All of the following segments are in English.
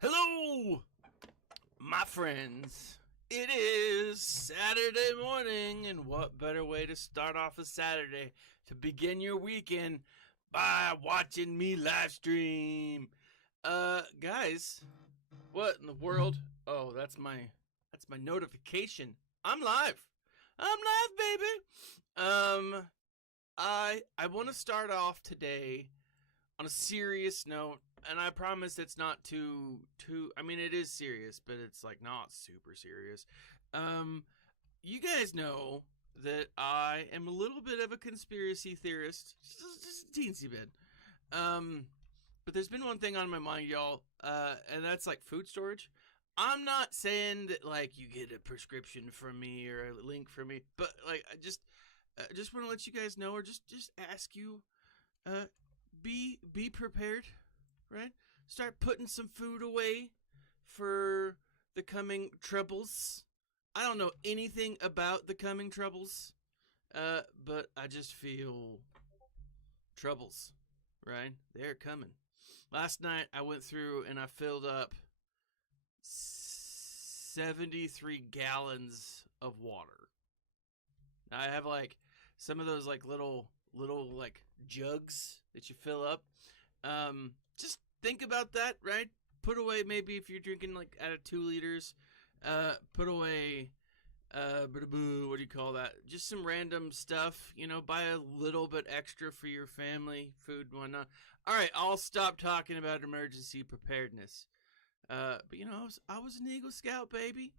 Hello, my friends. It is Saturday morning, and what better way to start off a Saturday to begin your weekend by watching me live stream? Guys, what in the world? Oh, that's my notification. I'm live. I'm live, baby. I want to start off today on a serious note, and I promise it's not too I mean, it is serious, but it's like not super serious. You guys know that I am a little bit of a conspiracy theorist, just a teensy bit. But there's been one thing on my mind, y'all, and that's like food storage. I'm not saying that like you get a prescription from me or a link from me, but like I just want to let you guys know, or just ask you, uh, be prepared, right? Start putting some food away for the coming troubles. I don't know anything about the coming troubles, but I just feel troubles, right? They're coming. Last night I went through and I filled up 73 gallons of water. Now I have like some of those like little like jugs that you fill up. Just think about that, right? Put away, maybe if you're drinking like out of 2 liters, put away, what do you call that? Just some random stuff, buy a little bit extra for your family, food and whatnot. All right, I'll stop talking about emergency preparedness. But I was an Eagle Scout, baby.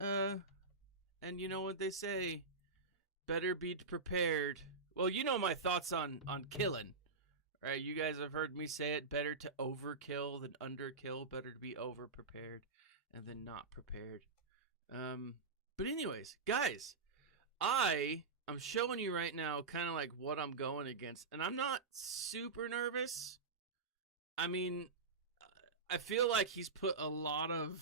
And you know what they say, better be prepared. Well, you know my thoughts on killing. Right, you guys have heard me say it, better to overkill than underkill, better to be over prepared and then not prepared. But anyways, guys, I'm showing you right now kind of like what I'm going against, and I'm not super nervous. I mean, I feel like he's put a lot of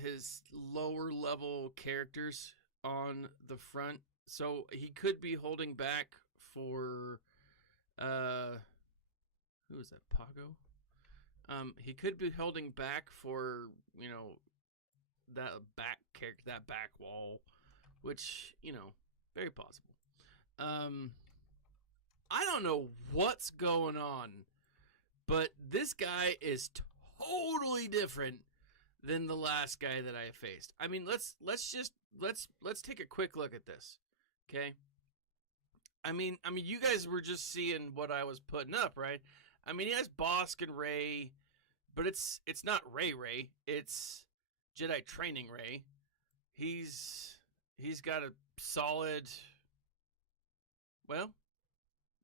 his lower level characters on the front. So he could be holding back for who is that, Pago? He could be holding back for, that back character, that back wall, which, very possible. I don't know what's going on, but this guy is totally different than the last guy that I faced. I mean, let's take a quick look at this. Okay. I mean, you guys were just seeing what I was putting up, right? I mean, he has Bosk and Ray, but it's not Ray. It's Jedi Training Ray. He's got a solid. Well,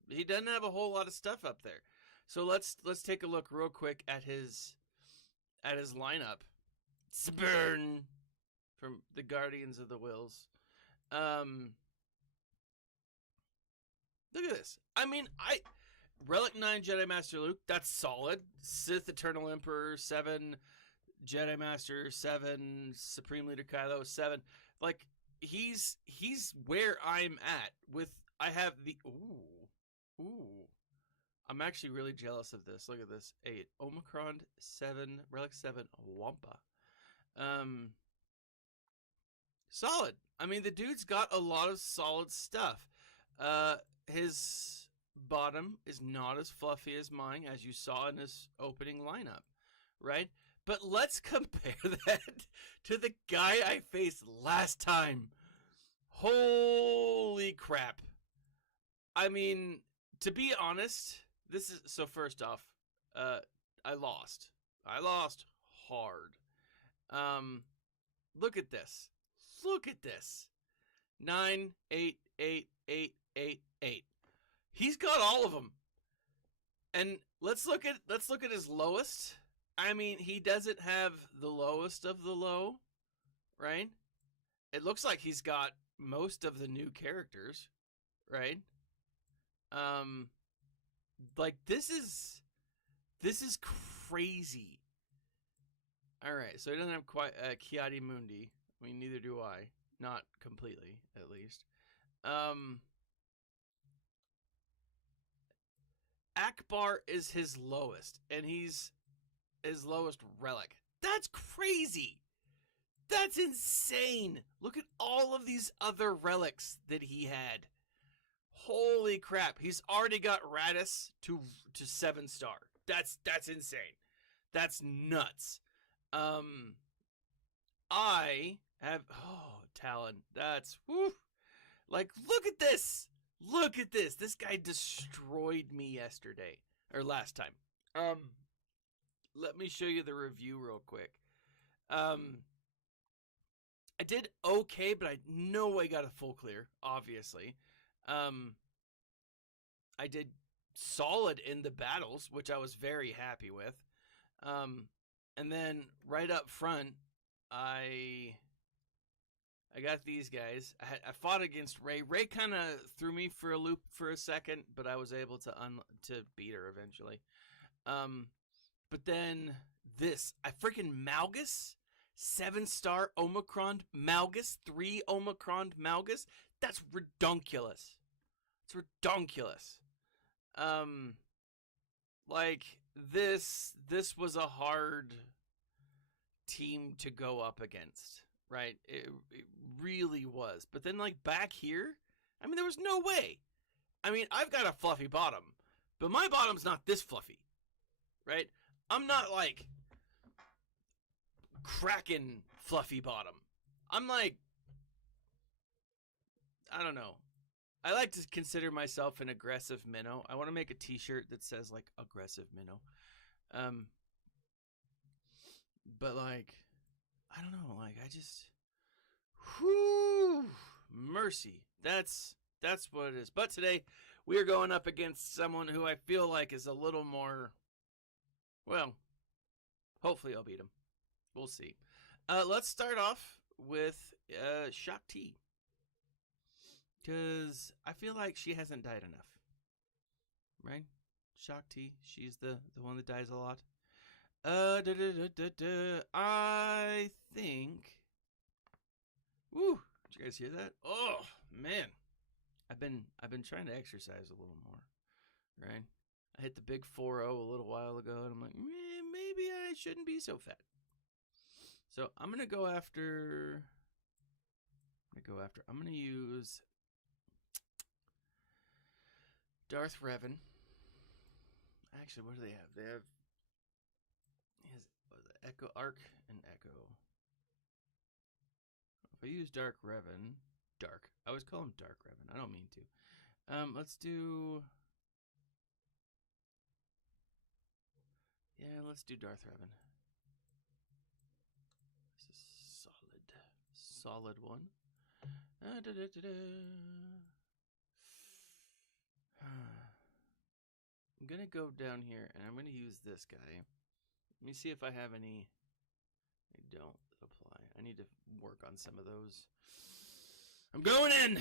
he doesn't have a whole lot of stuff up there. So let's take a look real quick at his lineup. Spurn from the Guardians of the Wills. Look at this. I mean, Relic 9 Jedi Master Luke, that's solid. Sith Eternal Emperor 7, Jedi Master 7, Supreme Leader Kylo 7. Like, he's where I'm at with. I have the ooh. I'm actually really jealous of this. Look at this. 8 Omicron 7 Relic 7 Wampa. Solid. I mean, the dude's got a lot of solid stuff. His bottom is not as fluffy as mine, as you saw in his opening lineup, right? But let's compare that to the guy I faced last time. Holy crap. I mean, to be honest, so first off, I lost. I lost hard. Look at this. 9, 8, 8, 8, 8, 8. He's got all of them. And let's look at his lowest. I mean, he doesn't have the lowest of the low, right? It looks like he's got most of the new characters, right? Like this is crazy. All right, so he doesn't have quite Kiadi Mundi. I mean, neither do I. Not completely, at least. Akbar is his lowest, and he's his lowest relic. That's crazy. That's insane. Look at all of these other relics that he had. Holy crap. He's already got Radis to 7-star. That's insane. That's nuts. I have Talon. That's woo. Like, look at this. Look at this. This guy destroyed me yesterday or last time. Let me show you the review real quick. I did okay, but I know I got a full clear, obviously. I did solid in the battles, which I was very happy with. And then right up front, I got these guys. I fought against Ray. Ray kind of threw me for a loop for a second, but I was able to beat her eventually. But then this, I freaking Malgus, 7-star Omicron Malgus, 3 Omicron Malgus. That's redonkulous. It's redonkulous. Like this was a hard team to go up against, right? It really was. But then like back here, I mean, there was no way. I mean, I've got a fluffy bottom, but my bottom's not this fluffy, right? I'm not like cracking fluffy bottom. I'm like, I don't know. I like to consider myself an aggressive minnow. I want to make a t-shirt that says like aggressive minnow. But like, I don't know, like I just, whoo, mercy. That's what it is. But today we are going up against someone who I feel like is a little more, well, hopefully I'll beat him. We'll see. Let's start off with Shock T. Because I feel like she hasn't died enough. Right? Shock T. She's the one that dies a lot. I think... Woo! Did you guys hear that? Oh, man. I've been trying to exercise a little more. Right? I hit the big 4-0 a little while ago, and I'm like, maybe I shouldn't be so fat. So I'm going to go after... I'm going to use... Darth Revan. Actually, what do they have? They have Echo Arc and Echo. If I use Dark Revan, I always call him Dark Revan. I don't mean to. Let's do. Yeah, let's do Darth Revan. This is solid one. I'm going to go down here, and I'm going to use this guy. Let me see if I have any. I don't apply. I need to work on some of those. I'm going in!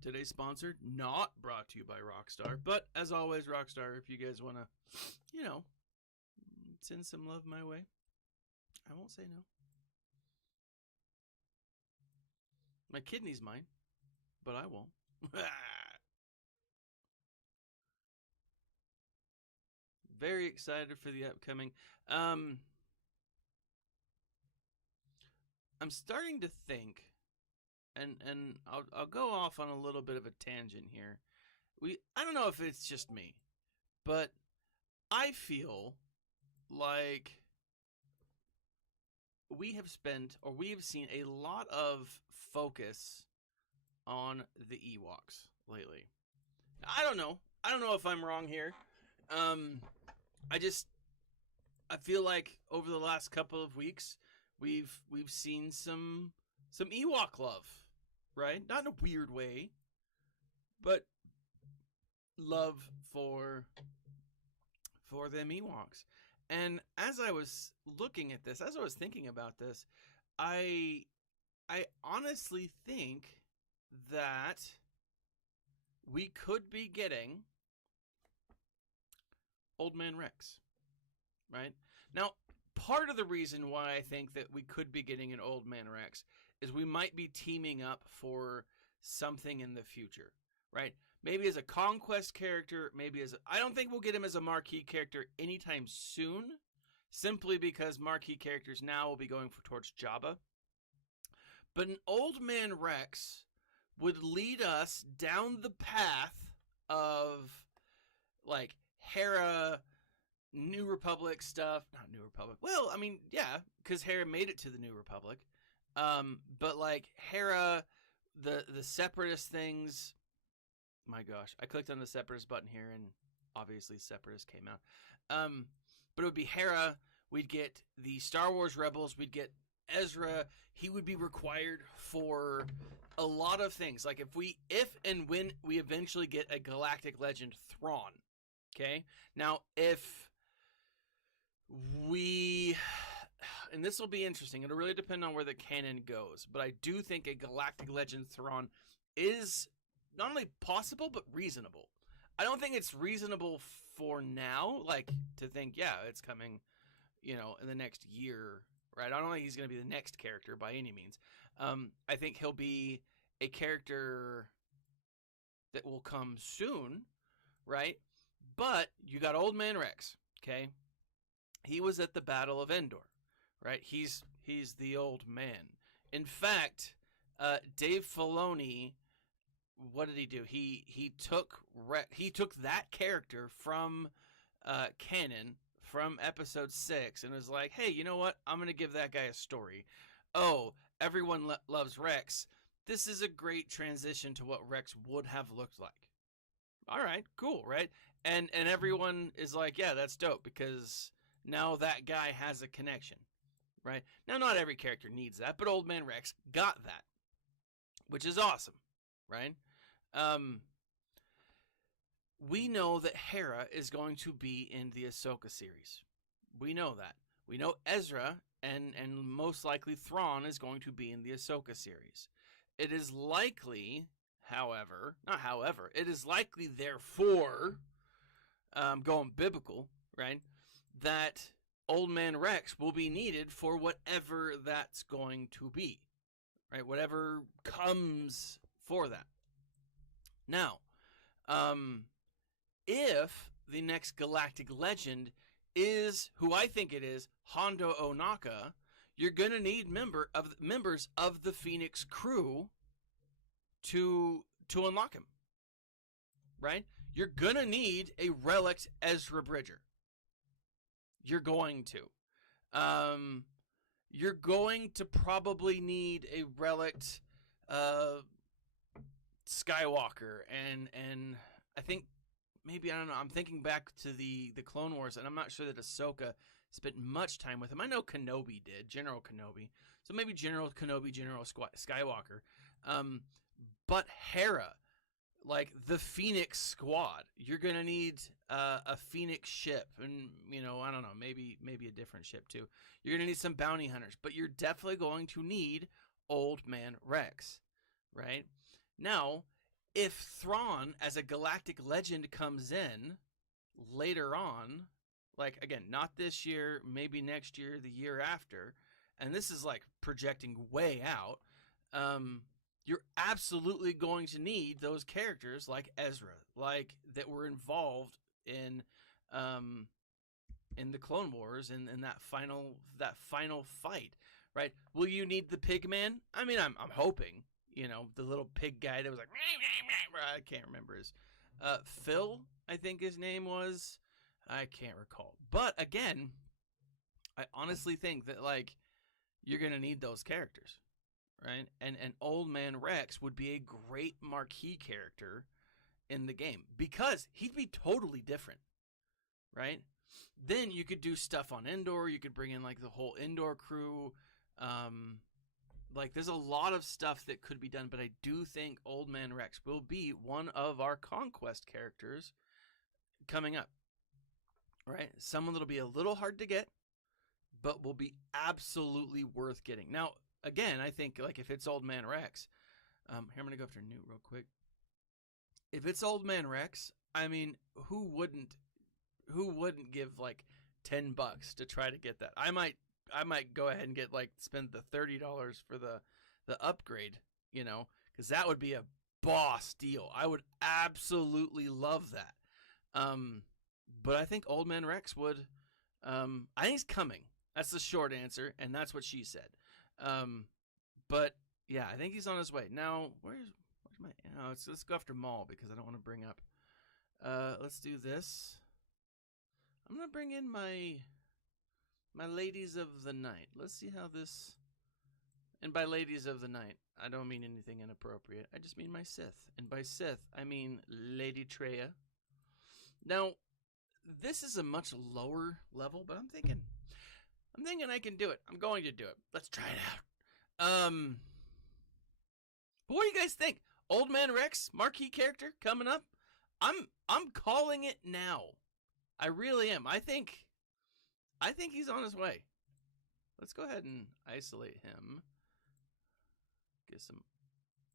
Today's sponsored, not brought to you by Rockstar. But, as always, Rockstar, if you guys want to, send some love my way, I won't say no. My kidney's mine, but I won't. Very excited for the upcoming. I'm starting to think, and I'll go off on a little bit of a tangent here. I don't know if it's just me, but I feel like we have seen a lot of focus on the Ewoks lately. I don't know if I'm wrong here. I feel like over the last couple of weeks we've seen some Ewok love, right? Not in a weird way, but love for them Ewoks. And as I was looking at this, as I was thinking about this, I honestly think that we could be getting Old Man Rex, right? Now, part of the reason why I think that we could be getting an Old Man Rex is we might be teaming up for something in the future, right? Maybe as a conquest character, maybe as I don't think we'll get him as a marquee character anytime soon, simply because marquee characters now will be going towards Jabba. But an Old Man Rex would lead us down the path of like Hera, New Republic stuff. Not New Republic. Well, I mean, yeah, because Hera made it to the New Republic. But like Hera, the Separatist things. My gosh, I clicked on the Separatist button here, and obviously Separatist came out. But it would be Hera. We'd get the Star Wars Rebels. We'd get Ezra. He would be required for a lot of things. Like if and when we eventually get a galactic legend, Thrawn. Okay? Now, if we... And this will be interesting. It'll really depend on where the canon goes. But I do think a galactic legend Thrawn is not only possible, but reasonable. I don't think it's reasonable for now, like, to think, yeah, it's coming, in the next year, right? I don't think he's going to be the next character by any means. I think he'll be a character that will come soon, right? But you got Old Man Rex, okay? He was at the Battle of Endor, right? He's the old man. In fact, Dave Filoni, what did he do? He took that character from canon from episode 6 and was like, hey, you know what? I'm going to give that guy a story. Oh, everyone loves Rex. This is a great transition to what Rex would have looked like. All right, cool, right? And everyone is like, yeah, that's dope because now that guy has a connection, right? Now, not every character needs that, but Old Man Rex got that, which is awesome, right? We know that Hera is going to be in the Ahsoka series. We know that. We know Ezra and most likely Thrawn is going to be in the Ahsoka series. It is likely, it is likely, therefore, going biblical, right, that Old Man Rex will be needed for whatever that's going to be, right, whatever comes for that. Now, if the next galactic legend is who I think it is, Hondo Ohnaka, you're going to need members of the Phoenix crew to unlock him, right? You're going to need a relict Ezra Bridger. You're going to. You're going to probably need a relict Skywalker, and I think maybe, I don't know, I'm thinking back to the Clone Wars, and I'm not sure that Ahsoka spent much time with him. I know Kenobi did, General Kenobi. So maybe General Kenobi, General Skywalker. But Hera, like the Phoenix Squad, you're going to need a Phoenix ship. And, I don't know, maybe a different ship too. You're going to need some bounty hunters. But you're definitely going to need Old Man Rex, right? Now, if Thrawn as a galactic legend comes in later on, like, again, not this year, maybe next year, the year after, and this is like projecting way out, you're absolutely going to need those characters like Ezra, like that were involved in the Clone Wars and that final fight, right? Will you need the pig man? I mean, I'm hoping, the little pig guy that was like, I can't remember his, Phil, I think his name was. I can't recall. But again, I honestly think that, like, you're going to need those characters, right? And Old Man Rex would be a great marquee character in the game because he'd be totally different, right? Then you could do stuff on Endor. You could bring in, like, the whole Endor crew. Like, there's a lot of stuff that could be done, but I do think Old Man Rex will be one of our conquest characters coming up. Right? Someone that'll be a little hard to get, but will be absolutely worth getting. Now, again, I think, like, if it's Old Man Rex, here, I'm going to go after Newt real quick. If it's Old Man Rex, I mean, who wouldn't give, like, $10 to try to get that? I might go ahead and get, like, spend the $30 for the upgrade, you know, because that would be a boss deal. I would absolutely love that. But I think Old Man Rex would. I think he's coming. That's the short answer, and that's what she said. But yeah, I think he's on his way. Now, where's my? Oh, let's go after Maul because I don't want to bring up. Let's do this. I'm gonna bring in my ladies of the night. Let's see how this. And by ladies of the night, I don't mean anything inappropriate. I just mean my Sith, and by Sith, I mean Lady Treya. Now, this is a much lower level, but I'm thinking I can do it. I'm going to do it. Let's try it out. But what do you guys think? Old Man Rex, marquee character coming up. I'm calling it now. I really am. I think he's on his way. Let's go ahead and isolate him. Get some.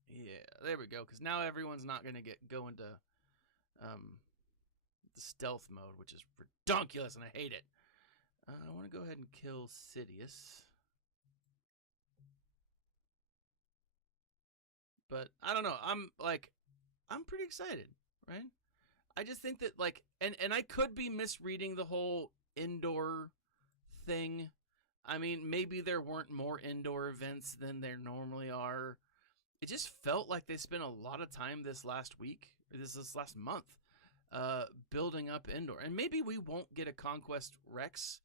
Yeah, there we go. Because now everyone's not gonna go into the stealth mode, which is redonkulous, and I hate it. I want to go ahead and kill Sidious. But I don't know. I'm pretty excited, right? I just think that and I could be misreading the whole indoor thing. I mean, maybe there weren't more indoor events than there normally are. It just felt like they spent a lot of time this last week, or this last month, building up indoor. And maybe we won't get a Conquest Rex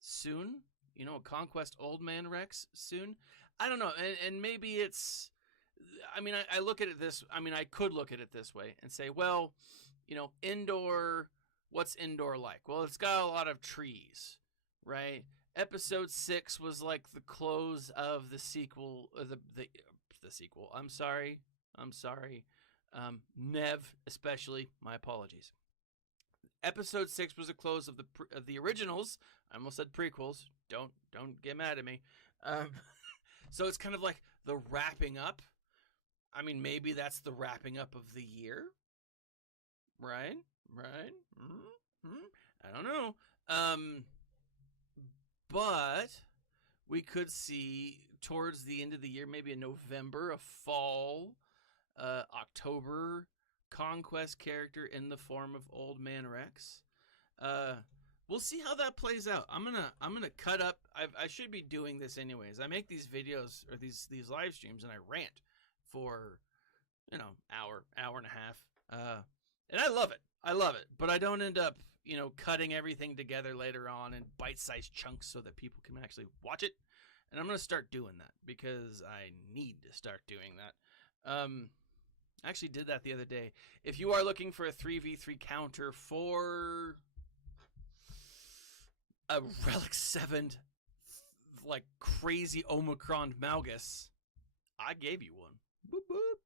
soon. You know, a Conquest Old Man Rex soon. I don't know. And maybe it's... I mean, I look at it this... I mean, I could look at it this way and say, well, you know, indoor... What's indoor like? Well, it's got a lot of trees, right? Episode 6 was like the close of the sequel... The sequel. I'm sorry. Nev, especially. My apologies. Episode 6 was the close of the originals. I almost said prequels. Don't get mad at me. So it's kind of like the wrapping up. I mean, maybe that's the wrapping up of the year, right? I don't know. But we could see towards the end of the year, maybe in November, a fall, October Conquest character in the form of Old Man Rex. We'll see how that plays out. I'm gonna cut up. I should be doing this anyways. I make these videos or these live streams, and I rant for hour and a half. And I love it. But I don't end up cutting everything together later on in bite-sized chunks so that people can actually watch it. And I'm gonna start doing that because I need to start doing that. I actually did that the other day. If you are looking for a 3v3 counter for a Relic 7 like crazy Omicron Malgus, I gave you one. Boop, boop.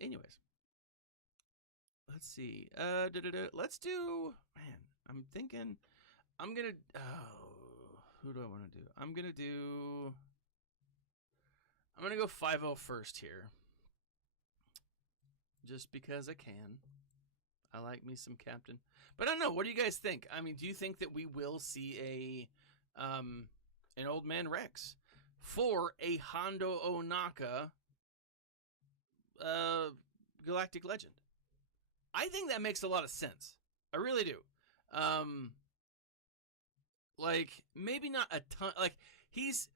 Anyways. Let's see. Let's do... Man, I'm thinking... I'm gonna... who do I want to do? I'm gonna go 5-0 first here. Just because I can. I like me some Captain. But I don't know. What do you guys think? I mean, do you think that we will see an Old Man Rex for a Hondo Ohnaka Galactic Legend? I think that makes a lot of sense. I really do. Maybe not a ton. Like he's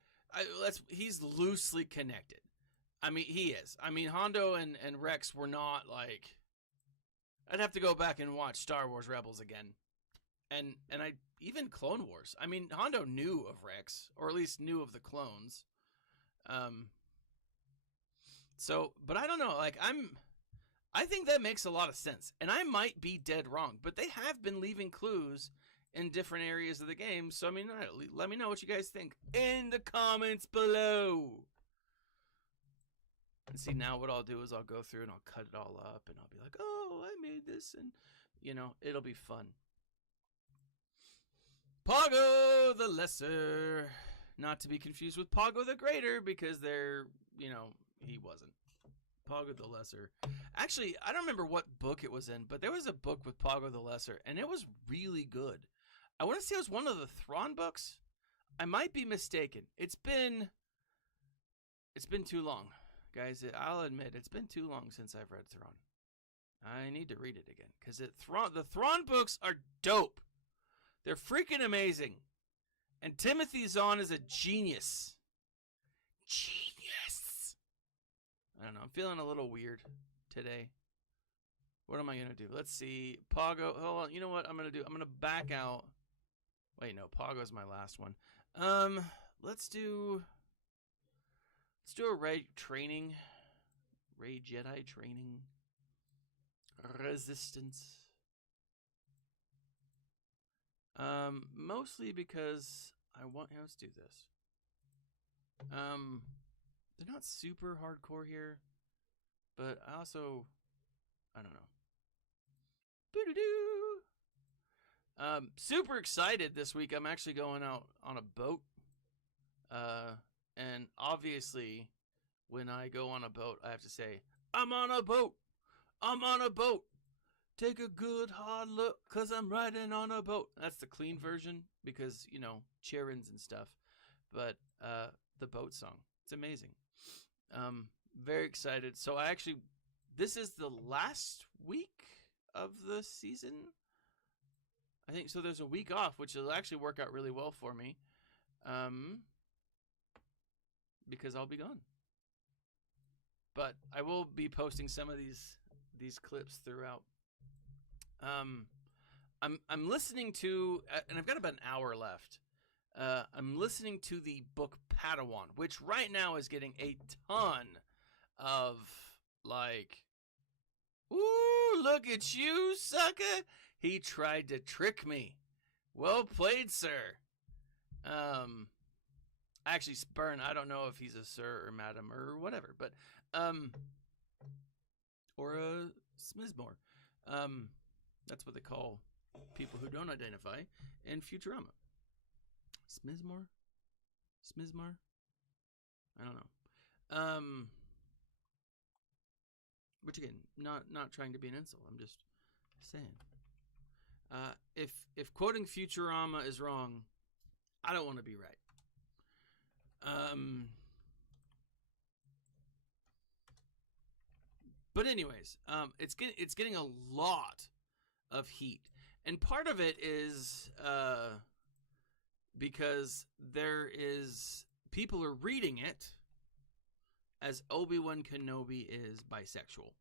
loosely connected. I mean, he is. I mean, Hondo and Rex were not like... I'd have to go back and watch Star Wars Rebels again. And I even Clone Wars. I mean, Hondo knew of Rex, or at least knew of the clones. But I don't know. I think that makes a lot of sense. And I might be dead wrong, but they have been leaving clues in different areas of the game. So, I mean, let me know what you guys think in the comments below. And see, now what I'll do is I'll go through and I'll cut it all up and I'll be like, oh, I made this, and it'll be fun. Pogo the Lesser, not to be confused with Pogo the Greater, because he wasn't. Pogo the Lesser. Actually, I don't remember what book it was in, but there was a book with Pogo the Lesser, and it was really good. I want to say it was one of the Thrawn books. I might be mistaken. It's been It's been too long, guys. I'll admit it's been too long since I've read Thrawn. I need to read it again because the Thrawn books are dope. They're freaking amazing, and Timothy Zahn is a genius. Genius. I don't know. I'm feeling a little weird today. What am I gonna do? Let's see. Pago. Hold on. You know what I'm gonna do? I'm gonna back out. Wait, no. Pago's my last one. Let's do a Ray training. Ray Jedi training. Resistance. Mostly because I want. Yeah, let's do this. They're not super hardcore here, but I also, I don't know. Super excited this week. I'm actually going out on a boat. And obviously, when I go on a boat, I have to say, I'm on a boat. I'm on a boat. Take a good hard look, cause I'm riding on a boat. That's the clean version because, you know, cheerings and stuff. But the boat song, it's amazing. Very excited. So this is the last week of the season. I think so. There's a week off, which will actually work out really well for me. Because I'll be gone. But I will be posting some of these clips throughout. I'm listening to, and I've got about an hour left. I'm listening to the book Padawan, which right now is getting a ton of like, ooh, look at you, sucker! He tried to trick me. Well played, sir. Actually, Spurn, I don't know if he's a sir or madam or whatever, but or a Smizmore. That's what they call people who don't identify in Futurama. Smizmore? Smizmar? I don't know. Which again, not trying to be an insult. I'm just saying. If quoting Futurama is wrong, I don't want to be right. But anyways, it's getting a lot of heat, and part of it is because people are reading it as Obi-Wan Kenobi is bisexual,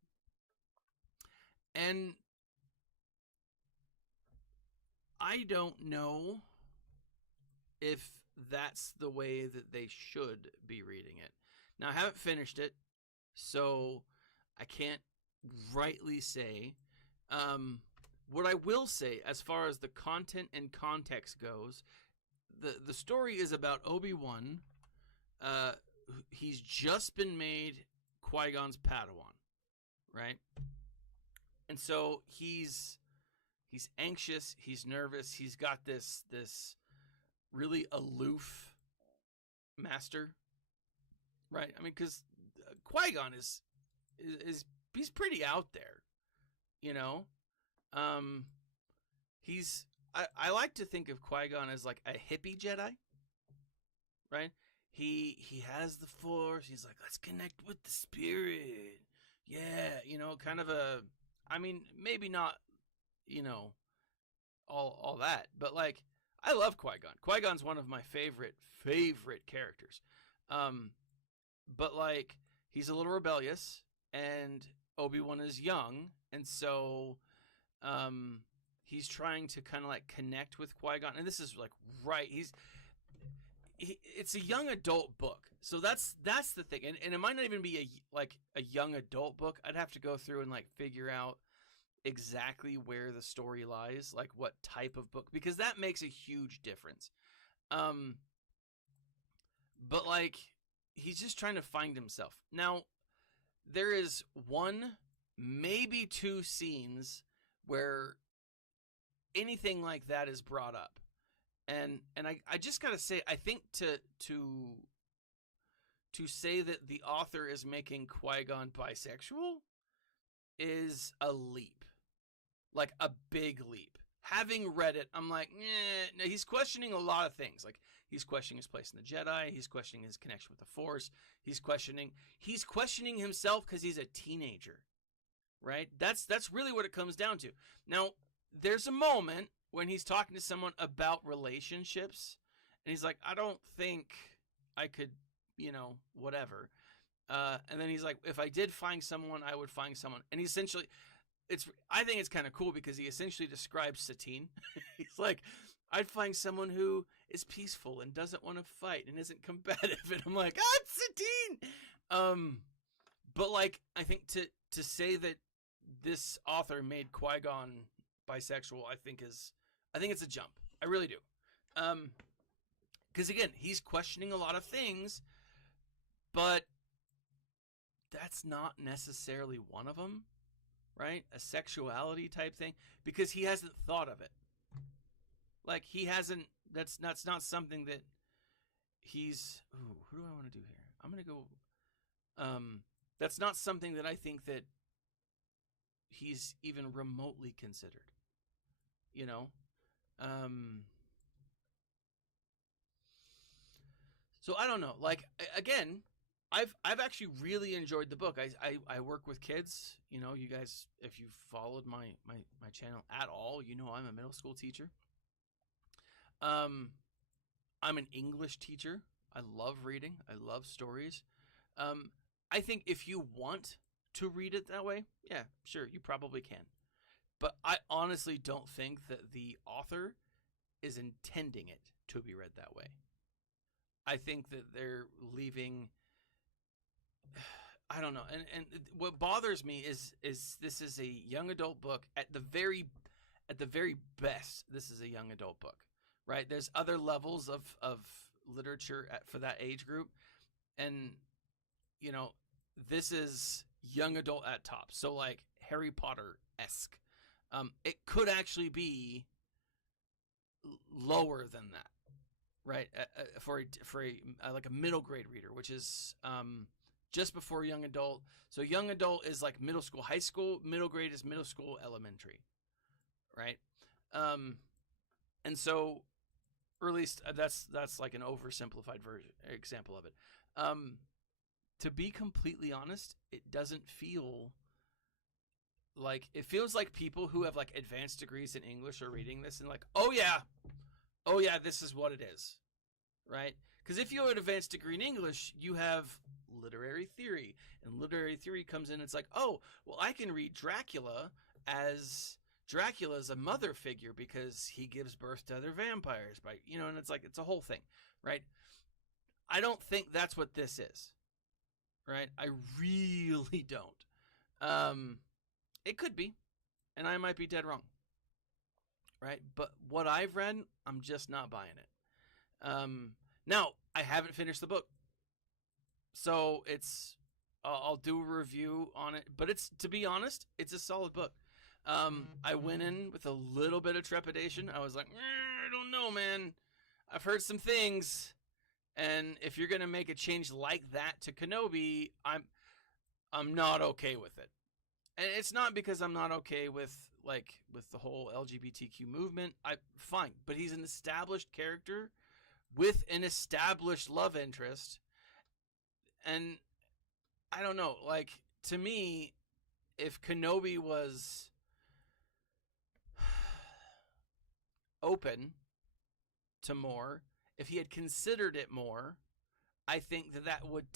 and I don't know if that's the way that they should be reading it. Now, I haven't finished it, so I can't rightly say. What I will say, as far as the content and context goes, the story is about Obi-Wan. He's just been made Qui-Gon's Padawan, right? And so he's anxious, he's nervous, he's got this really aloof master, right? I mean, because Qui-Gon is he's pretty out there, you know. I like to think of Qui-Gon as like a hippie Jedi, right? He has the Force. He's like, let's connect with the Spirit. Yeah, you know, kind of I mean, maybe not, you know, all that, but like, I love Qui-Gon. Qui-Gon's one of my favorite characters. But like, he's a little rebellious, and Obi-Wan is young, and so he's trying to kind of like connect with Qui-Gon, and this is like right. It's a young adult book, so that's the thing, and it might not even be a young adult book. I'd have to go through and like figure out exactly where the story lies, like what type of book, because that makes a huge difference. But like, he's just trying to find himself. Now, there is one, maybe two scenes where anything like that is brought up. And I just gotta say, I think to say that the author is making Qui-Gon bisexual is a leap. Like a big leap. Having read it, I'm like, no, he's questioning a lot of things. Like, He's questioning his place in the Jedi. He's questioning his connection with the Force. He's questioning himself because he's a teenager, right? That's really what it comes down to. Now, there's a moment when he's talking to someone about relationships, and he's like, I don't think I could, whatever. And then he's like, if I did find someone, I would find someone. And he essentially, I think it's kind of cool because he essentially describes Satine. He's like, I'd find someone who is peaceful and doesn't want to fight and isn't combative. And I'm like, it's Satine. But like, I think to say that this author made Qui-Gon bisexual, I think it's a jump. I really do. Because again, he's questioning a lot of things, but that's not necessarily one of them, right? A sexuality type thing, because he hasn't thought of it. Like, he hasn't, that's not something that he's, who do I want to do here? I'm going to go, that's not something that I think that he's even remotely considered, So I don't know. Like, again, I've actually really enjoyed the book. I work with kids. You guys, if you've followed my channel at all, I'm a middle school teacher. I'm an English teacher. I love reading. I love stories. I think if you want to read it that way, yeah, sure, you probably can. But I honestly don't think that the author is intending it to be read that way. I think that they're leaving, I don't know. And what bothers me is this is a young adult book. At the very best, this is a young adult book, right? There's other levels of literature for that age group. And, this is young adult at top. So like Harry Potter-esque. It could actually be lower than that. Right, for a middle grade reader, which is just before young adult. So young adult is like middle school, high school. Middle grade is middle school, elementary, right? And so, or at least that's like an oversimplified example of it. To be completely honest, it doesn't feel like, it feels like people who have like advanced degrees in English are reading this and like, oh yeah, this is what it is, right? Because if you have an advanced degree in English, you have literary theory. And literary theory comes in, it's like, oh, well, I can read Dracula as Dracula's a mother figure because he gives birth to other vampires, and it's like, it's a whole thing, right? I don't think that's what this is, right? I really don't. It could be, and I might be dead wrong. Right, but what I've read, I'm just not buying it. Now I haven't finished the book, so I'll do a review on it. But to be honest, it's a solid book. I went in with a little bit of trepidation. I was like, I don't know, man. I've heard some things, and if you're gonna make a change like that to Kenobi, I'm not okay with it. And it's not because I'm not okay with the whole LGBTQ movement. Fine, but he's an established character with an established love interest. And I don't know, like, to me, if Kenobi was open to more, if he had considered it more, I think that would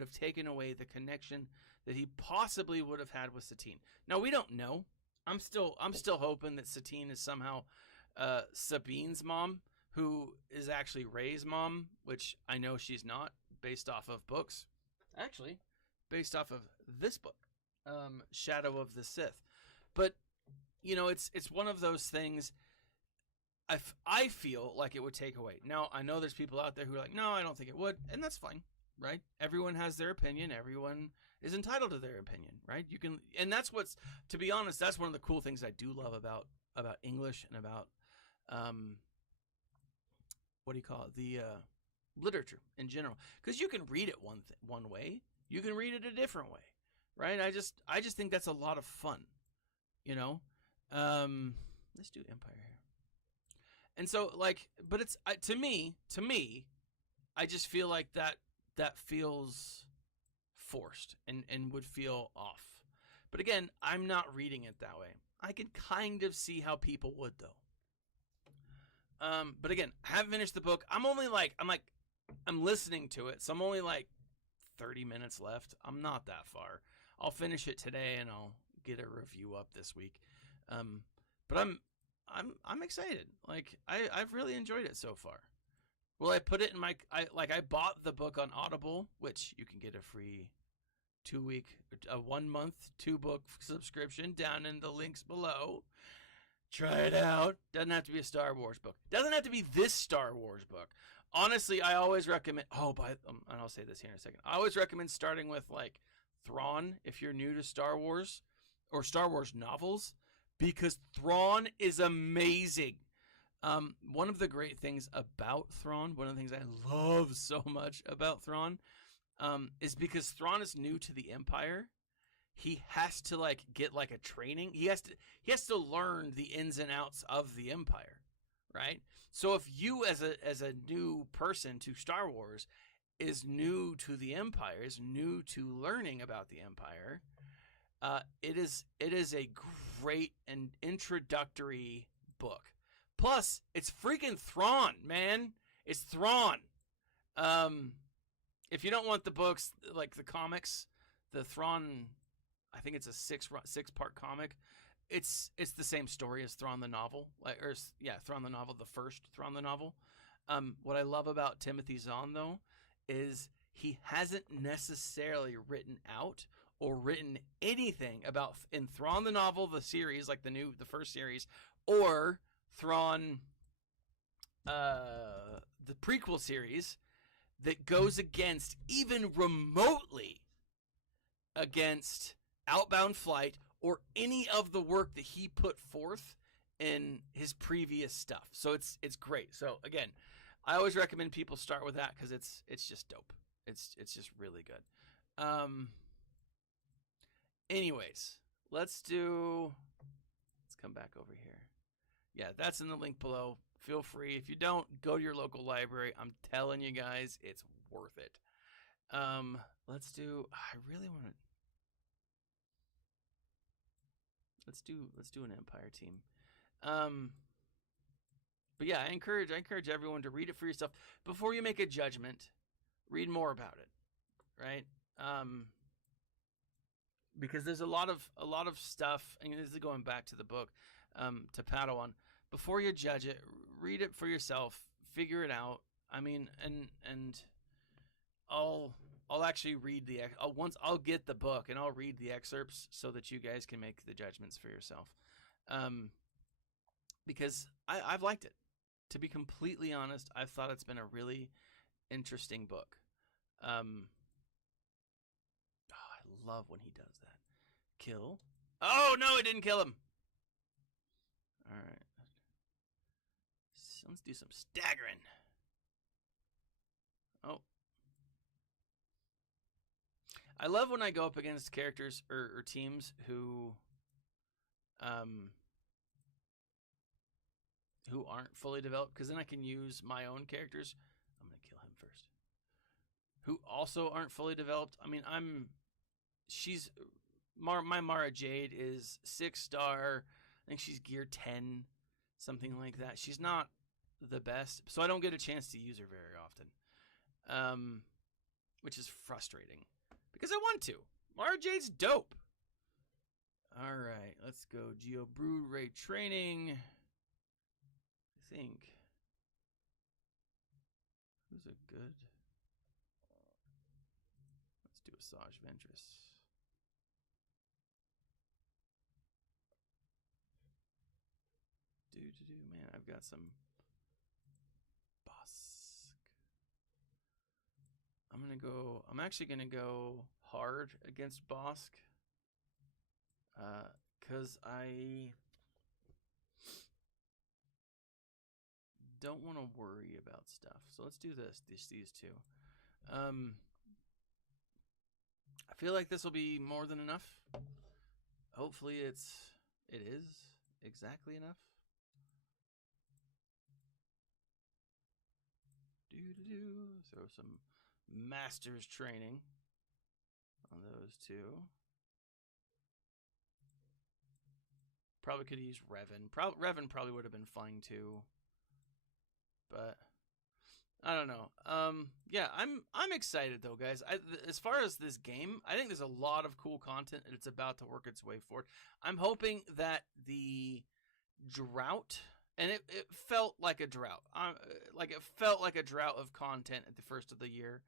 have taken away the connection that he possibly would have had with Satine. Now, we don't know. I'm still hoping that Satine is somehow Sabine's mom, who is actually Rey's mom, which I know she's not, based off of books. Actually, based off of this book, Shadow of the Sith. But it's one of those things. I feel like it would take away. Now, I know there's people out there who are like, no, I don't think it would, and that's fine, right? Everyone has their opinion. Everyone is entitled to their opinion, right? You can, and that's to be honest, that's one of the cool things I do love about English and about the literature in general, because you can read it one way, you can read it a different way, right? I just think that's a lot of fun, Let's do Empire here. And so like, but it's to me, I just feel like that feels forced and would feel off. But again, I'm not reading it that way. I can kind of see how people would though. But again, I haven't finished the book. I'm listening to it, so I'm only like 30 minutes left. I'm not that far. I'll finish it today and I'll get a review up this week. But I'm excited. Like I've really enjoyed it so far. Well, I put it in I bought the book on Audible, which you can get a free 1 month 2-book subscription down in the links below. Try it out. Doesn't have to be a Star Wars book. Doesn't have to be this Star Wars book. Honestly, I always recommend. And I'll say this here in a second. I always recommend starting with like Thrawn if you're new to Star Wars or Star Wars novels, because Thrawn is amazing. One of the great things about Thrawn, one of the things I love so much about Thrawn, is because Thrawn is new to the Empire. He has to like get like a training. He has to learn the ins and outs of the Empire, right? So if you as a new person to Star Wars is new to the Empire, is new to learning about the Empire, it is a great and introductory book. Plus, it's freaking Thrawn, man. It's Thrawn. If you don't want the books like the comics, the Thrawn, I think it's a six-part comic. It's the same story as Thrawn the novel, Thrawn the novel, the first Thrawn the novel. What I love about Timothy Zahn though is he hasn't necessarily written out or written anything about in Thrawn the novel, the series, like the first series, or Thrawn, the prequel series, that goes against even remotely against Outbound Flight or any of the work that he put forth in his previous stuff. So it's great. So again, I always recommend people start with that because it's just dope. It's just really good. Anyways, let's come back over here. Yeah, that's in the link below. Feel free. If you don't, go to your local library. I'm telling you guys, it's worth it. Let's do an Empire team. But yeah, I encourage everyone to read it for yourself before you make a judgment. Read more about it, right? Because there's a lot of stuff, and this is going back to the book, to Padawan. Before you judge it, read it for yourself, figure it out. I mean, and I'll actually read I'll get the book and I'll read the excerpts so that you guys can make the judgments for yourself. Because I've liked it. To be completely honest, I've thought it's been a really interesting book. I love when he does that. Kill. Oh no, it didn't kill him. All right. Let's do some staggering. Oh. I love when I go up against characters or teams who aren't fully developed, because then I can use my own characters. I'm going to kill him first. Who also aren't fully developed. I mean, my Mara Jade is 6-star. I think she's gear 10, something like that. She's not the best, so I don't get a chance to use her very often, which is frustrating because I want to. Mara Jade's dope. All right, let's go. Geo Brood Ray Training. I think. Who's a good? Let's do Asajj Ventress. Man, I've got some Bosk. I'm actually gonna go hard against Bosk. Cause I don't want to worry about stuff. So let's do these two. I feel like this will be more than enough. Hopefully it is exactly enough. Throw some Masters training on those two. Probably could have used Revan. Revan probably would have been fine too. But I don't know. Yeah, I'm excited though, guys. As far as this game, I think there's a lot of cool content and it's about to work its way forward. I'm hoping that the drought, and it felt like a drought. It felt like a drought of content at the first of the year.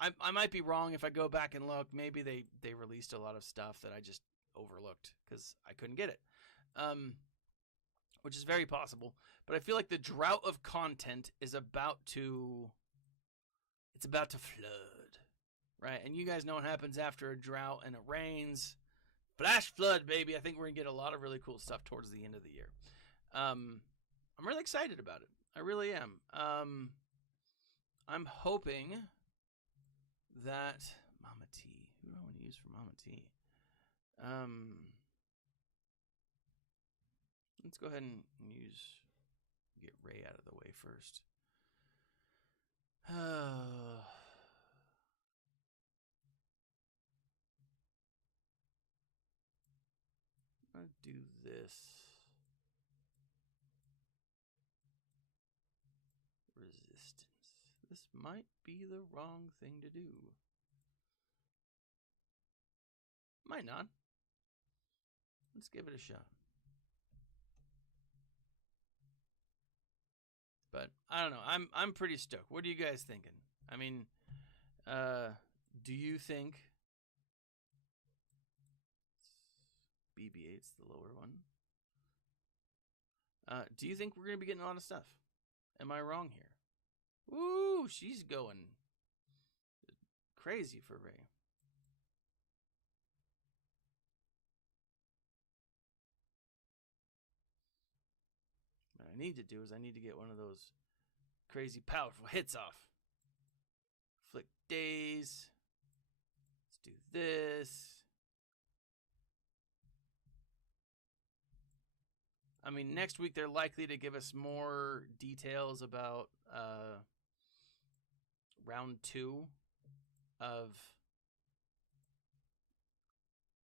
I might be wrong if I go back and look. Maybe they released a lot of stuff that I just overlooked because I couldn't get it. Which is very possible. But I feel like the drought of content is about to flood, right? And you guys know what happens after a drought and it rains. Flash flood, baby. I think we're going to get a lot of really cool stuff towards the end of the year. I'm really excited about it. I really am. I'm hoping that Mama T. Who do I want to use for Mama T? Let's go ahead and get Ray out of the way first. I'll do this. Resistance. This might be the wrong thing to do. Might not. Let's give it a shot. But I don't know. I'm pretty stoked. What are you guys thinking? I mean, do you think BB-8's the lower one? Do you think we're gonna be getting a lot of stuff? Am I wrong here? Ooh, she's going crazy for Ray. What I need to do is I need to get one of those crazy powerful hits off. Flick days. Let's do this. I mean, next week they're likely to give us more details about round 2 of...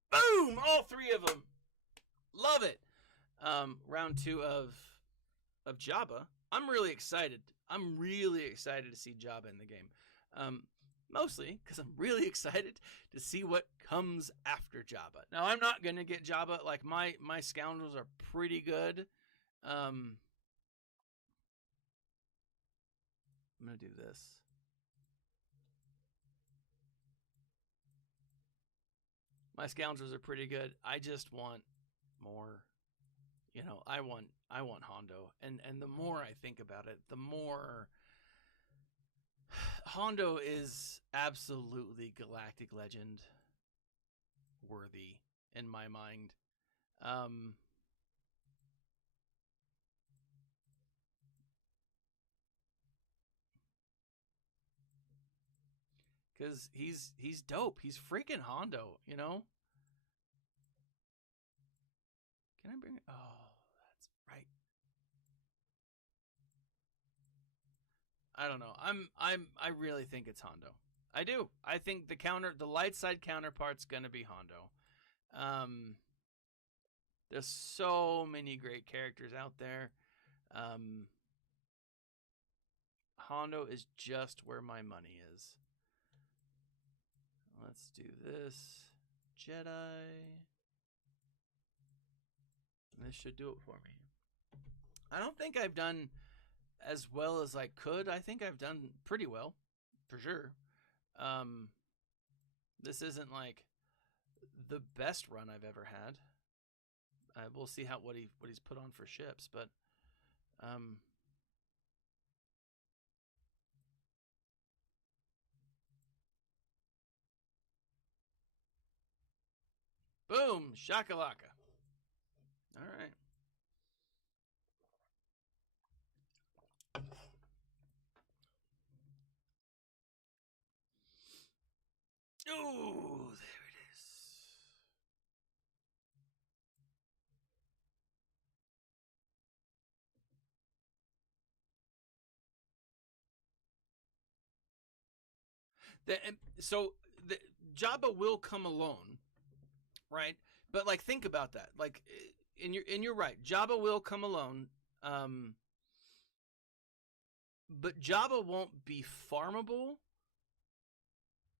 Boom! All 3 of them! Love it! Round 2 of Jabba. I'm really excited. I'm really excited to see Jabba in the game. Mostly because I'm really excited to see what comes after Jabba. Now, I'm not going to get Jabba. Like, my scoundrels are pretty good. I'm going to do this. My scoundrels are pretty good. I just want more. You know, I want Hondo. And the more I think about it, the more... Hondo is absolutely galactic legend worthy in my mind. Because he's dope. He's freaking Hondo, you know? Can I bring it? Oh, that's right. I don't know. I really think it's Hondo. I do. I think the light side counterpart's gonna be Hondo. There's so many great characters out there. Hondo is just where my money is. Let's do this. Jedi. And this should do it for me. I don't think I've done as well as I could. I think I've done pretty well, for sure. This isn't like the best run I've ever had. We'll see what he's put on for ships, but boom, shakalaka. All right. Oh, there it is. So the, Jabba will come alone, right? But like, think about that. Like, and you're right. Jabba will come alone. Um, but Jabba won't be farmable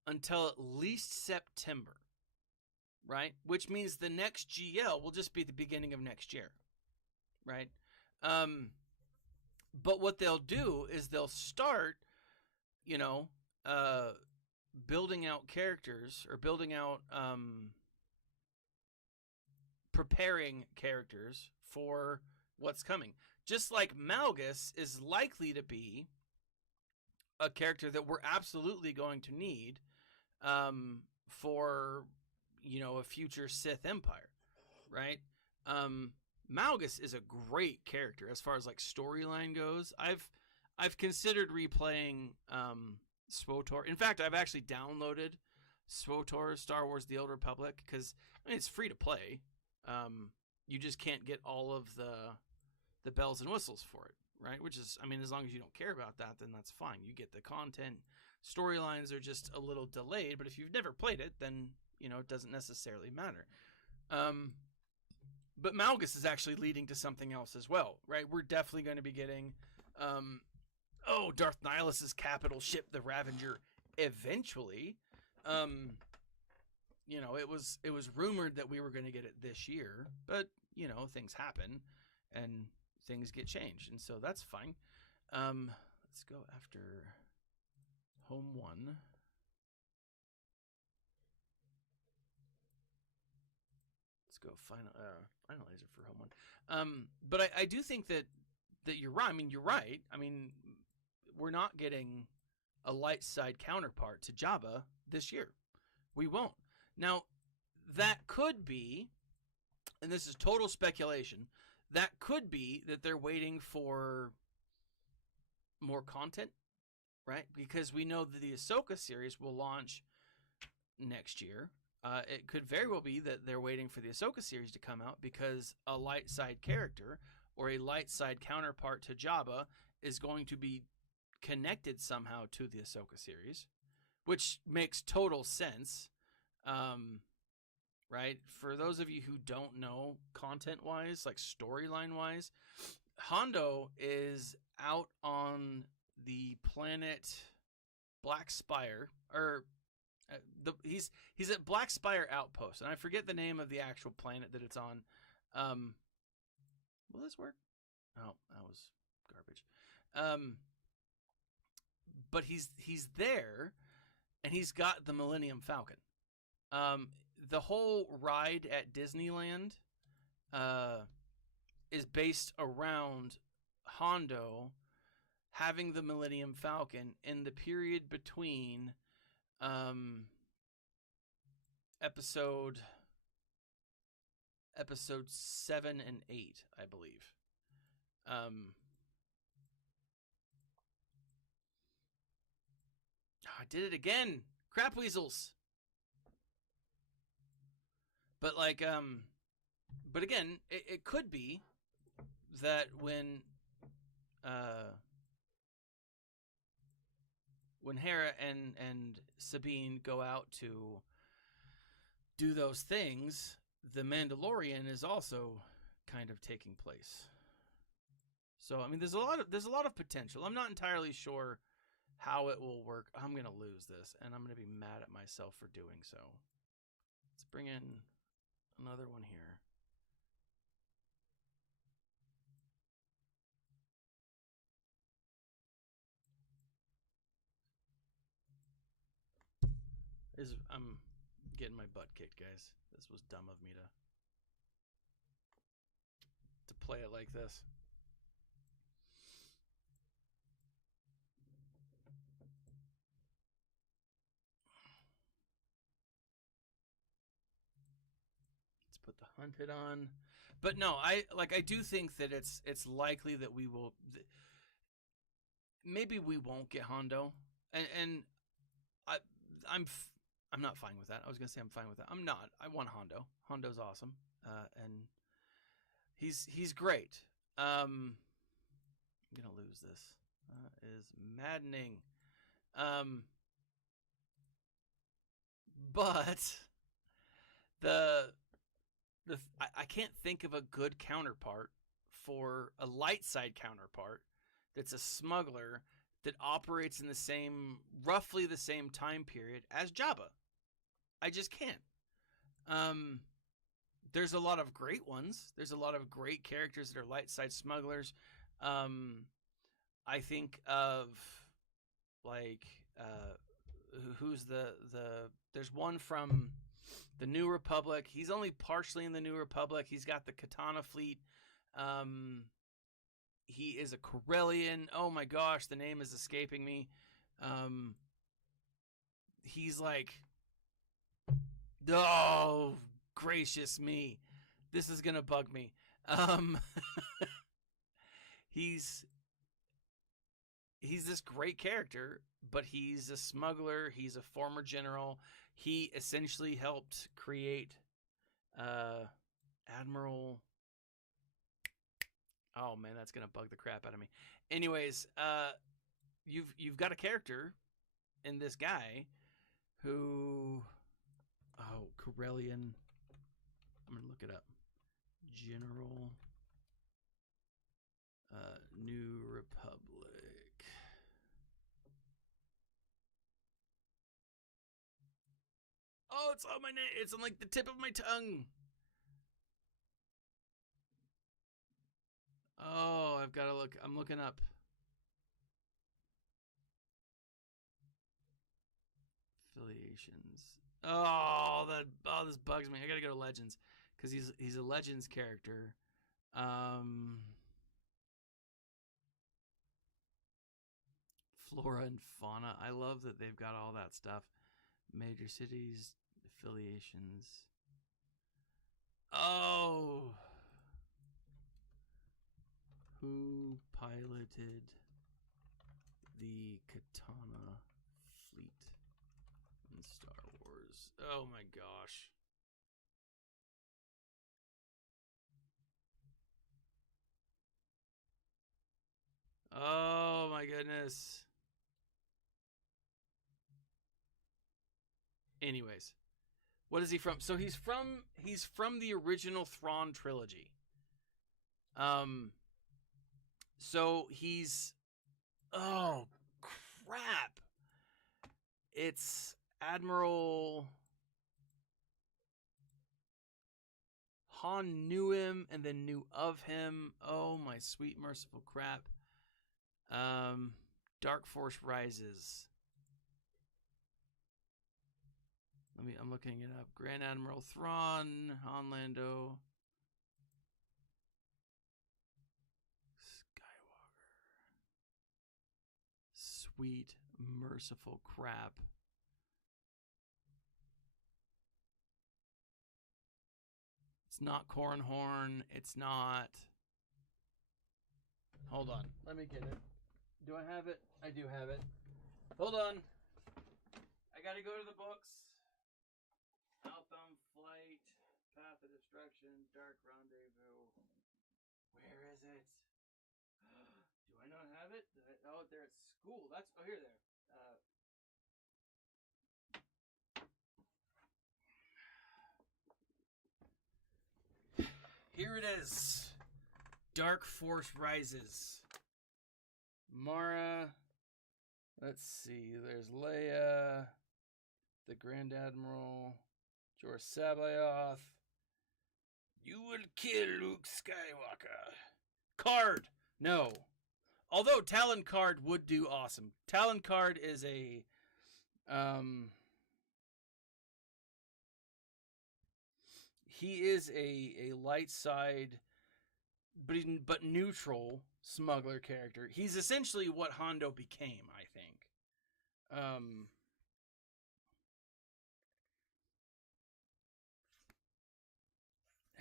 until at least September, right? Which means the next GL will just be the beginning of next year, right? Um, but what they'll do is they'll start, you know, uh, building out characters or building out, preparing characters for what's coming. Just like Malgus is likely to be a character that we're absolutely going to need for, you know, a future Sith Empire, right? Malgus is a great character as far as like storyline goes. I've considered replaying SWTOR. In fact, I've actually downloaded SWTOR, Star Wars: The Old Republic, because I mean, it's free to play. You just can't get all of the bells and whistles for it, right? Which is, I mean, as long as you don't care about that, then that's fine. You get the content. Storylines are just a little delayed, but if you've never played it, then, you know, it doesn't necessarily matter. But Malgus is actually leading to something else as well, right? We're definitely going to be getting, Darth Nihilus' capital ship, the Ravager, eventually. You know, it was rumored that we were going to get it this year, but, you know, things happen and things get changed, and so that's fine. Let's go after Home 1. Let's go finalizer for Home 1. But I do think that you're right. I mean, you're right. I mean, we're not getting a light side counterpart to Jabba this year. We won't. Now, that could be, and this is total speculation, that could be that they're waiting for more content, right? Because we know that the Ahsoka series will launch next year. It could very well be that they're waiting for the Ahsoka series to come out because a light side character or a light side counterpart to Jabba is going to be connected somehow to the Ahsoka series, which makes total sense. Right? For those of you who don't know, content-wise, like storyline-wise, Hondo is out on the planet Black Spire, or he's at Black Spire Outpost, and I forget the name of the actual planet that it's on. Will this work? Oh, that was garbage. But he's there, and he's got the Millennium Falcon. The whole ride at Disneyland is based around Hondo having the Millennium Falcon in the period between episode 7 and 8, I believe. I did it again. Crap weasels. But like, but again, it could be that when Hera and Sabine go out to do those things, the Mandalorian is also kind of taking place. So I mean, there's a lot of potential. I'm not entirely sure how it will work. I'm gonna lose this, and I'm gonna be mad at myself for doing so. Let's bring in another one here. I'm getting my butt kicked, guys. This was dumb of me to play it like this. Let's put the hunted on. But no, I do think that it's likely that we will. Maybe we won't get Hondo, and I'm not fine with that. I was gonna say I'm fine with that. I'm not. I want Hondo. Hondo's awesome, and he's great. I'm gonna lose this. Is maddening. But the I can't think of a good counterpart for a light side counterpart that's a smuggler that operates in roughly the same time period as Jabba. I just can't. There's a lot of great ones. There's a lot of great characters that are light side smugglers. I think of like who's there's one from the New Republic. He's only partially in the New Republic. He's got the Katana fleet. He is a Corellian. Oh my gosh, the name is escaping me. He's like, oh, gracious me. This is going to bug me. He's this great character, but he's a smuggler. He's a former general. He essentially helped create Admiral. Oh man, that's gonna bug the crap out of me. Anyways, you've got a character in this guy who, Corellian. I'm gonna look it up. General, New Republic. Oh, it's on my neck. It's on like the tip of my tongue. Oh, I've got to look. I'm looking up. Affiliations. This bugs me. I got to go to Legends because he's a Legends character. Flora and fauna. I love that they've got all that stuff. Major cities, affiliations. Oh. Who piloted the Katana fleet in Star Wars? Oh my gosh. Oh my goodness. Anyways, what is he from? So he's from the original Thrawn trilogy. So he's, oh crap. It's Admiral. Han knew him and then knew of him. Oh my sweet merciful crap. Dark Force Rises. I'm looking it up. Grand Admiral Thrawn, Han Lando. Sweet, merciful crap. It's not Cornhorn. It's not. Hold on. Let me get it. Do I have it? I do have it. Hold on. I gotta go to the books. Outbound Flight, Path of Destruction, Dark Rendezvous. Where is it? Do I not have it? Oh, they're at school. Here they are. Here it is. Dark Force Rises. Mara. Let's see. There's Leia. The Grand Admiral. Jor Sabayoth. You will kill Luke Skywalker. Card. No. Although Talon Card would do awesome. Talon Card is a he is a light side but neutral smuggler character. He's essentially what Hondo became, I think.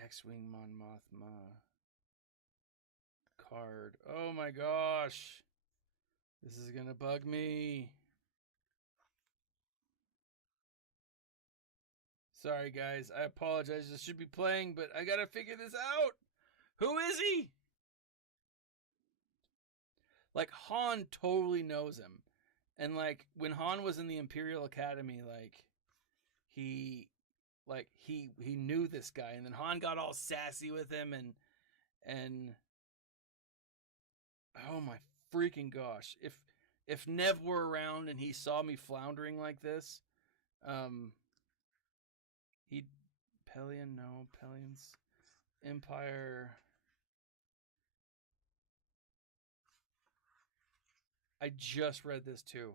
X-Wing Mon Mothma. Card. Oh my gosh. This is gonna bug me. Sorry guys, I apologize. This should be playing, but I gotta figure this out. Who is he? Like Han totally knows him. And like when Han was in the Imperial Academy, like he knew this guy, and then Han got all sassy with him, and oh my freaking gosh, if Nev were around and he saw me floundering like this, he'd Pellion's Empire. I just read this too.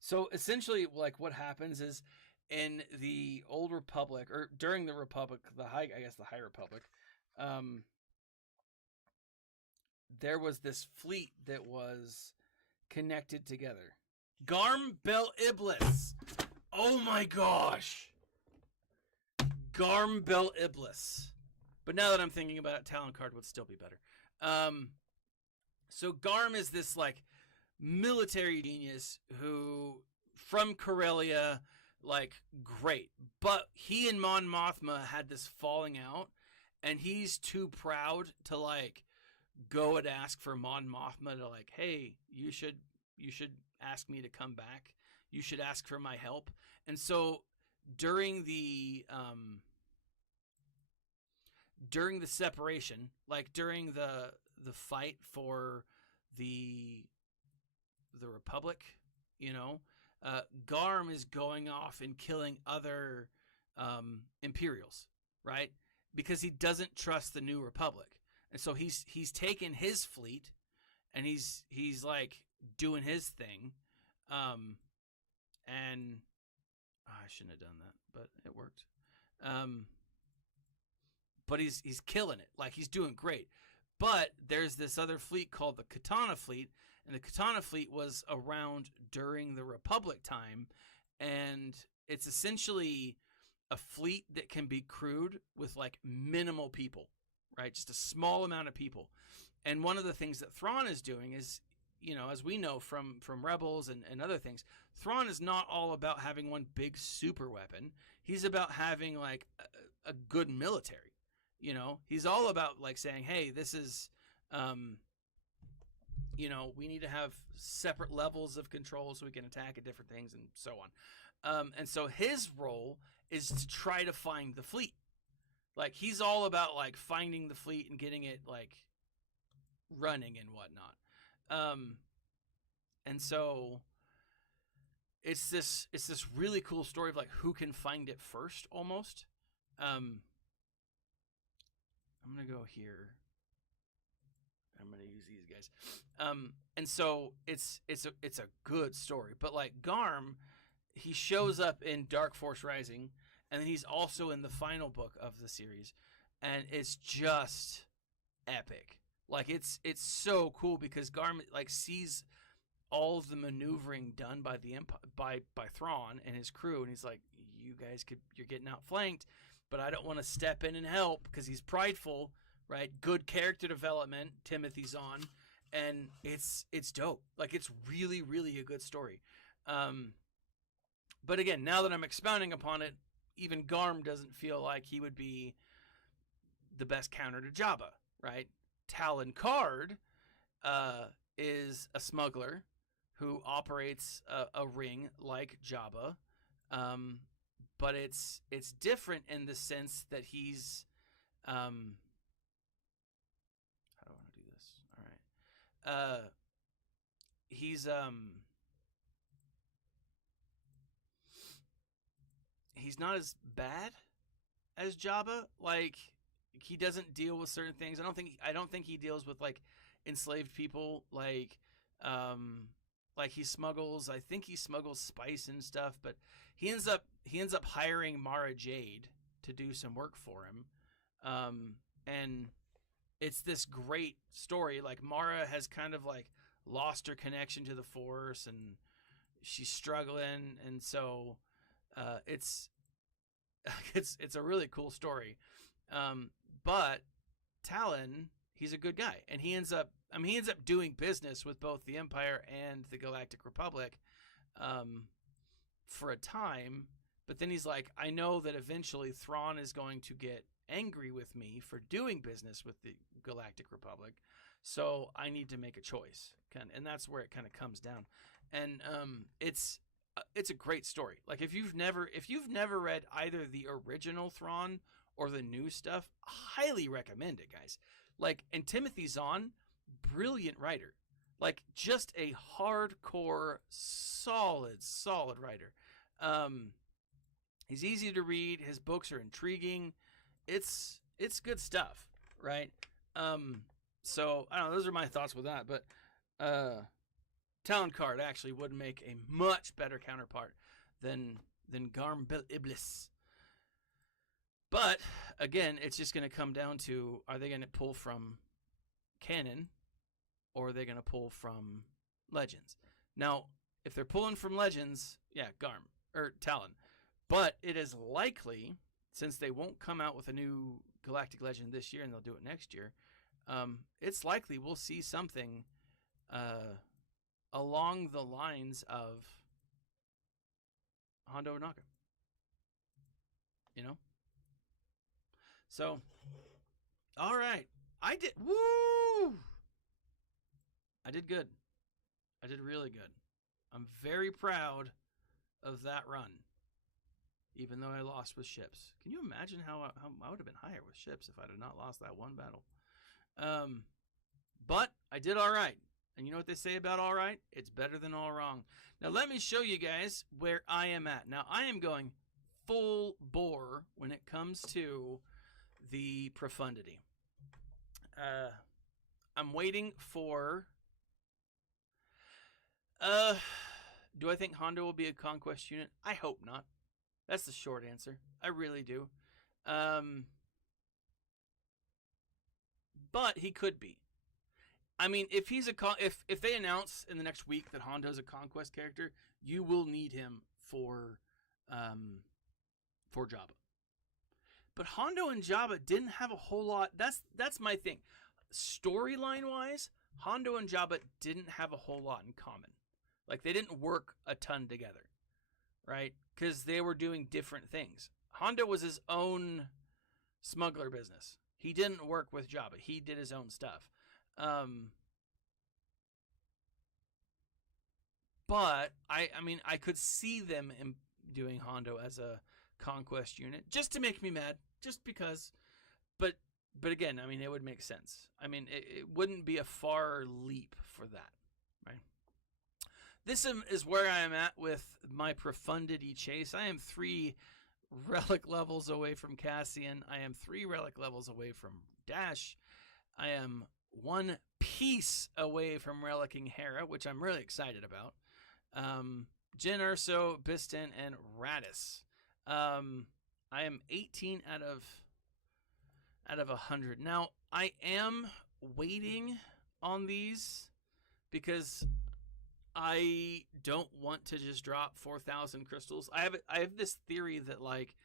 So essentially, like what happens is in the Old Republic, or during the Republic, the High Republic, um, there was this fleet that was connected together. Garm Bel Iblis. Oh my gosh. Garm Bel Iblis. But now that I'm thinking about it, Talon Card would still be better. So Garm is this like military genius who from Corellia, like great. But he and Mon Mothma had this falling out, and he's too proud to like go and ask for Mon Mothma to like, hey, you should ask me to come back. You should ask for my help. And so during the separation, like during the fight for the Republic, you know, Garm is going off and killing other Imperials, right? Because he doesn't trust the New Republic. And so he's taken his fleet and he's like doing his thing. And I shouldn't have done that, but it worked. But he's killing it. Like he's doing great. But there's this other fleet called the Katana fleet, and the Katana fleet was around during the Republic time, and it's essentially a fleet that can be crewed with like minimal people, right? Just a small amount of people. And one of the things that Thrawn is doing is, you know, as we know from Rebels and other things, Thrawn is not all about having one big super weapon. He's about having like a good military. You know, he's all about like saying, hey, this is, you know, we need to have separate levels of control so we can attack at different things and so on. And so his role is to try to find the fleet. Like he's all about like finding the fleet and getting it like running and whatnot. And so it's this really cool story of like who can find it first almost. I'm going to go here. I'm going to use these guys. And so it's a good story, but like Garm, he shows up in Dark Force Rising, and then he's also in the final book of the series, and it's just epic. Like it's so cool because Garm like sees all of the maneuvering done by the by Thrawn and his crew, and he's like, you guys you're getting outflanked, but I don't want to step in and help because he's prideful, right? Good character development, Timothy Zahn, and it's dope. Like it's really, really a good story. But again, now that I'm expounding upon it, even Garm doesn't feel like he would be the best counter to Jabba, right? Talon Card is a smuggler who operates a ring like Jabba. But it's different in the sense that he's how do I want to do this? All right. He's not as bad as Jabba. Like he doesn't deal with certain things. I don't think he deals with like enslaved people like he smuggles. I think he smuggles spice and stuff, but he ends up hiring Mara Jade to do some work for him. And it's this great story. Like Mara has kind of like lost her connection to the Force and she's struggling. And so, it's a really cool story. But Talon, he's a good guy, and he ends up doing business with both the Empire and the Galactic Republic, for a time, but then he's like, I know that eventually Thrawn is going to get angry with me for doing business with the Galactic Republic, so I need to make a choice. And that's where it kind of comes down. And it's it's a great story. Like if you've never read either the original Thrawn or the new stuff, highly recommend it, guys. Like, and Timothy Zahn, brilliant writer. Like, just a hardcore, solid writer. He's easy to read. His books are intriguing. It's good stuff, right? So I don't know. Those are my thoughts with that. But Talon Card actually would make a much better counterpart than Garm Bel Iblis. But again, it's just going to come down to, are they going to pull from canon or are they going to pull from Legends? Now, if they're pulling from Legends, yeah, Garm or Talon. But it is likely, since they won't come out with a new Galactic Legend this year and they'll do it next year, it's likely we'll see something along the lines of Hondo Ohnaka. You know? So, all right. I did good. I did really good. I'm very proud of that run, even though I lost with ships. Can you imagine how I would have been higher with ships if I had not lost that one battle? But I did all right. And you know what they say about all right? It's better than all wrong. Now, let me show you guys where I am at. Now, I am going full bore when it comes to the profundity. I'm waiting for... do I think Hondo will be a conquest unit? I hope not. That's the short answer. I really do. But he could be. I mean, if he's if they announce in the next week that Hondo's a conquest character, you will need him for Jabba. But Hondo and Jabba didn't have a whole lot. That's my thing. Storyline wise, Hondo and Jabba didn't have a whole lot in common. Like, they didn't work a ton together, right? Because they were doing different things. Hondo was his own smuggler business. He didn't work with Jabba. He did his own stuff. But I mean, I could see them doing Hondo as a conquest unit just to make me mad, just because. But again, I mean, it would make sense. I mean, it wouldn't be a far leap for that, right? This is where I am at with my profundity chase. I am 3 relic levels away from Cassian. I am 3 relic levels away from Dash. I am 1 piece away from relicking Hera, which I'm really excited about. Jyn Erso, Bistan, and Radis. I am 18 out of 100. Now, I am waiting on these because I don't want to just drop 4,000 crystals. I have this theory that, like,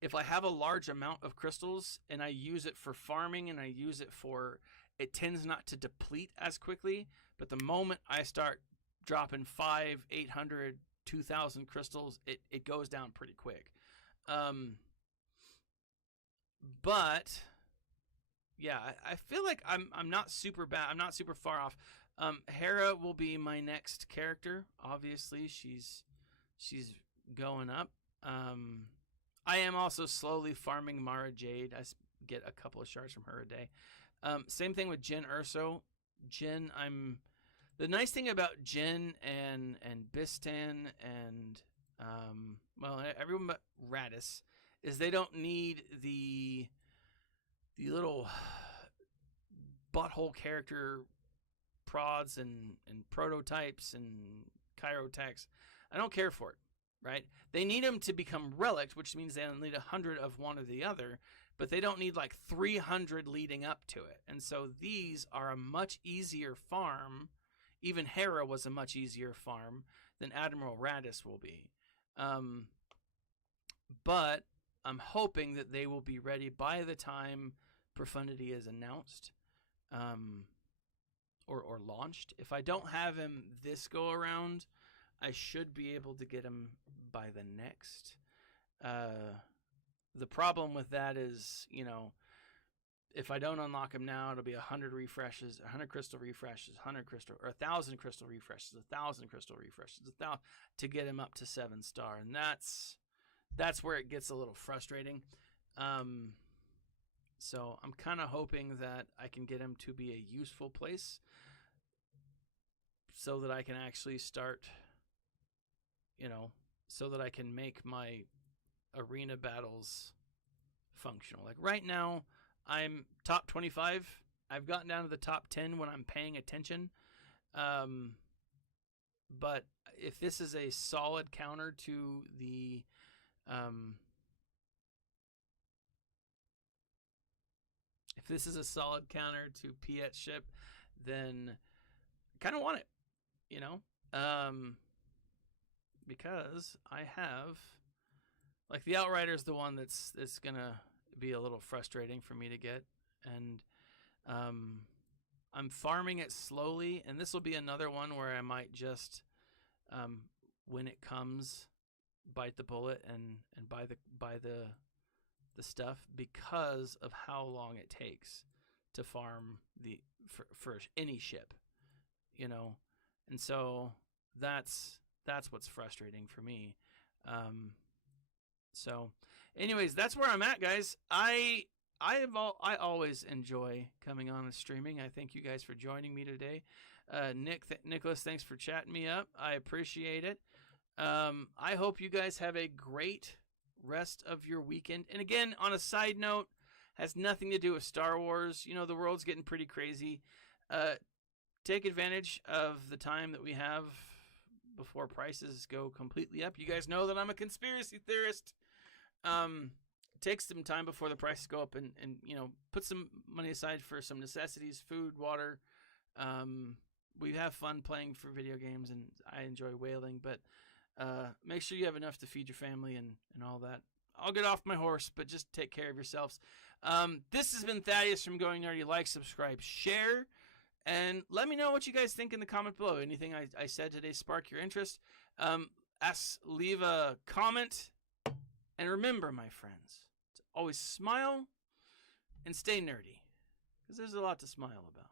if I have a large amount of crystals and I use it for farming and I use it for, it tends not to deplete as quickly. But the moment I start dropping 500, 800, 2,000 crystals, it goes down pretty quick. But yeah, I feel like I'm not super bad. I'm not super far off. Hera will be my next character. Obviously, she's going up. I am also slowly farming Mara Jade. I get a couple of shards from her a day. Same thing with Jyn Erso. Jyn, the nice thing about Jyn and Bistan and well, everyone but Radis is they don't need the little butthole character prods and prototypes and chirotechs. I don't care for it, right? They need them to become relics, which means they only need 100 of one or the other, but they don't need like 300 leading up to it. And so these are a much easier farm. Even Hera was a much easier farm than Admiral Radis will be. But I'm hoping that they will be ready by the time Profundity is announced or launched. If I don't have him this go around, I should be able to get him by the next. The problem with that is, you know, if I don't unlock them now, it'll be 100 refreshes, 100 crystal refreshes, 100 crystal, or 1,000 crystal refreshes, 1,000 crystal refreshes, 1,000 to get him up to 7-star, and that's where it gets a little frustrating. So I'm kind of hoping that I can get him to be a useful place, so that I can actually start, so that I can make my arena battles functional. Like right now, I'm top 25. I've gotten down to the top 10 when I'm paying attention. But if this is a solid counter to the if this is a solid counter to Piet's ship, then I kind of want it, because I have, like, the Outrider's the one that's gonna be a little frustrating for me to get, and I'm farming it slowly, and this will be another one where I might just when it comes, bite the bullet and buy the stuff, because of how long it takes to farm for any ship, and so that's what's frustrating for me. So anyways, that's where I'm at, guys. I always enjoy coming on and streaming. I thank you guys for joining me today. Nicholas, thanks for chatting me up. I appreciate it. I hope you guys have a great rest of your weekend. And again, on a side note, has nothing to do with Star Wars. The world's getting pretty crazy. Take advantage of the time that we have before prices go completely up. You guys know that I'm a conspiracy theorist. Take some time before the prices go up, and put some money aside for some necessities, food, water. We have fun playing for video games, and I enjoy whaling, but make sure you have enough to feed your family and all that. I'll get off my horse, but just take care of yourselves. This has been Thaddeus from Going Nerdy. Like, subscribe, share, and let me know what you guys think in the comment below. Anything I said today spark your interest? Leave a comment, and remember, my friends, to always smile and stay nerdy, because there's a lot to smile about.